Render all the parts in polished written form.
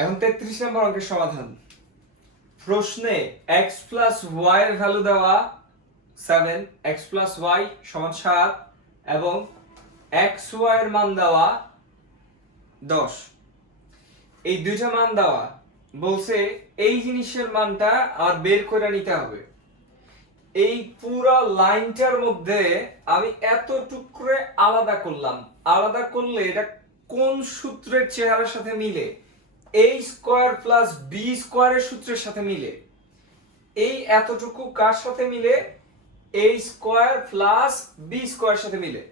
এখন 33 নম্বর অঙ্কের সমাধান। প্রশ্নে x প্লাস y এর ভ্যালু দেওয়া 7, x প্লাস y সমান 7 এবং xy এর মান দেওয়া 10। এই দুইটা মান দেওয়া বলছে এই জিনিসের মানটা আর বের করে নিতে হবে। এই পুরো লাইনটার মধ্যে আমি এতটুকু করে আলাদা করলাম, আলাদা করলে এটা কোন সূত্রের চেহারার সাথে মিলে? a স্কয়ার প্লাস b স্কয়ারের সূত্রের সাথে মিলে। এই এতটুকু কার সাথে মিলে? a স্কয়ার প্লাস b স্কয়ারের সাথে মিলে।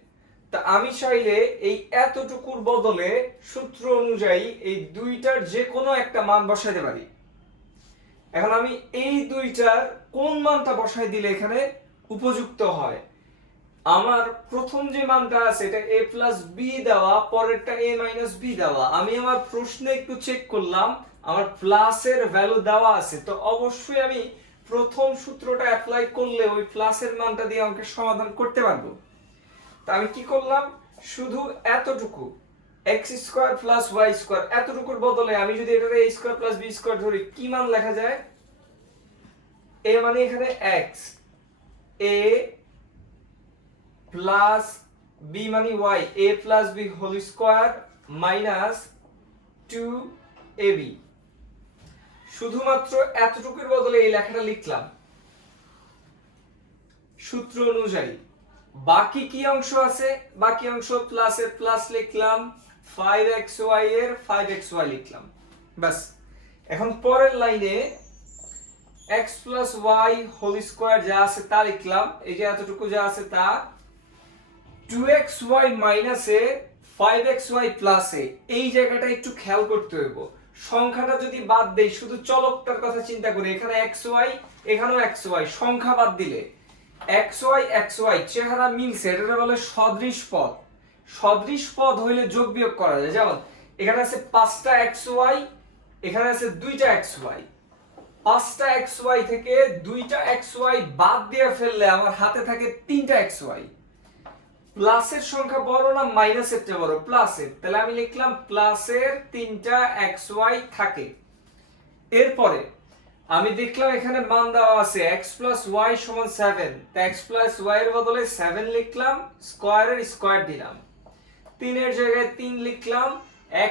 তা আমি চাইলে এই এতটুকুর বদলে সূত্র অনুযায়ী এই দুইটার যে কোনো একটা মান বসাইতে পারি। এখন আমি এই দুইটার কোন মানটা বসাই দিলে এখানে উপযুক্ত হয়? আমার প্রথম যে মানটা আছে এটা a প্লাস b দেওয়া, পরেরটা a মাইনাস b দেওয়া। আমি আমার প্রশ্নে একটু চেক করলাম আমার প্লাসের ভ্যালু দেওয়া আছে, তো অবশ্যই আমি প্রথম সূত্রটা অ্যাপ্লাই করলে ওই প্লাসের মানটা দিয়ে অঙ্কের সমাধান করতে পারবো। তা আমি কি করলাম, শুধু এতটুকু x square plus y square এতটুকুর বদলে আমি যদি এটারে a square plus b square ধরি, কি মান লেখা যায়? a মানে এখানে x, a প্লাস b মানে y, a plus b whole square minus 2ab। শুধুমাত্র এতটুকুর বদলে এই লেখাটা লিখলাম সূত্র অনুযায়ী। বাকি কি অংশ আছে? বাকি অংশ প্লাসের প্লাস লিখলাম, 5xy এর 5xy লিখলাম, বাস। এখন পরের লাইনে x plus y whole square যা আছে তা লিখলাম, এই যে এতটুকু যা আছে তা। 2xy মাইনাসে 5xy প্লাসে এই জায়গাটা একটু খেয়াল করতে হইব। সংখ্যাটা যদি বাদ দেই, শুধু চলকটার কথা চিন্তা করি, এখানে xy এখানেও xy, সংখ্যা বাদ দিলে xy চেহারা মিলছে, এটা বলে সদৃশ পদ। সদৃশ পদ হইলে যোগ বিয়োগ করা যায়। যেমন এখানে আছে 5টা xy, এখানে আছে 2টা xy। 5টা xy থেকে 2টা xy বাদ দিয়ে ফেললে আমার হাতে থাকে 3টা xy। প্লাসের সংখ্যা বড় না মাইনাসের চেয়ে বড়? প্লাসের। তাহলে আমি লিখলাম প্লাসের 3টা xy থাকে। এরপরে আমি দেখলাম এখানে মান দেওয়া আছে x প্লাস y সমান 7, তা x প্লাস y এর বদলে 7 লিখলাম, স্কয়ারের স্কয়ার দিলাম, 3 এর জায়গায় 3 লিখলাম,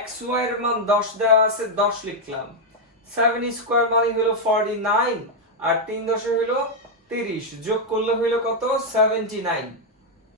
xy এর মান 10 দেওয়া আছে, 10 লিখলাম, 7 স্কয়ার মানে হলো 49 আর 3 10 হলো 30, যোগ করলে হলো কত? 79।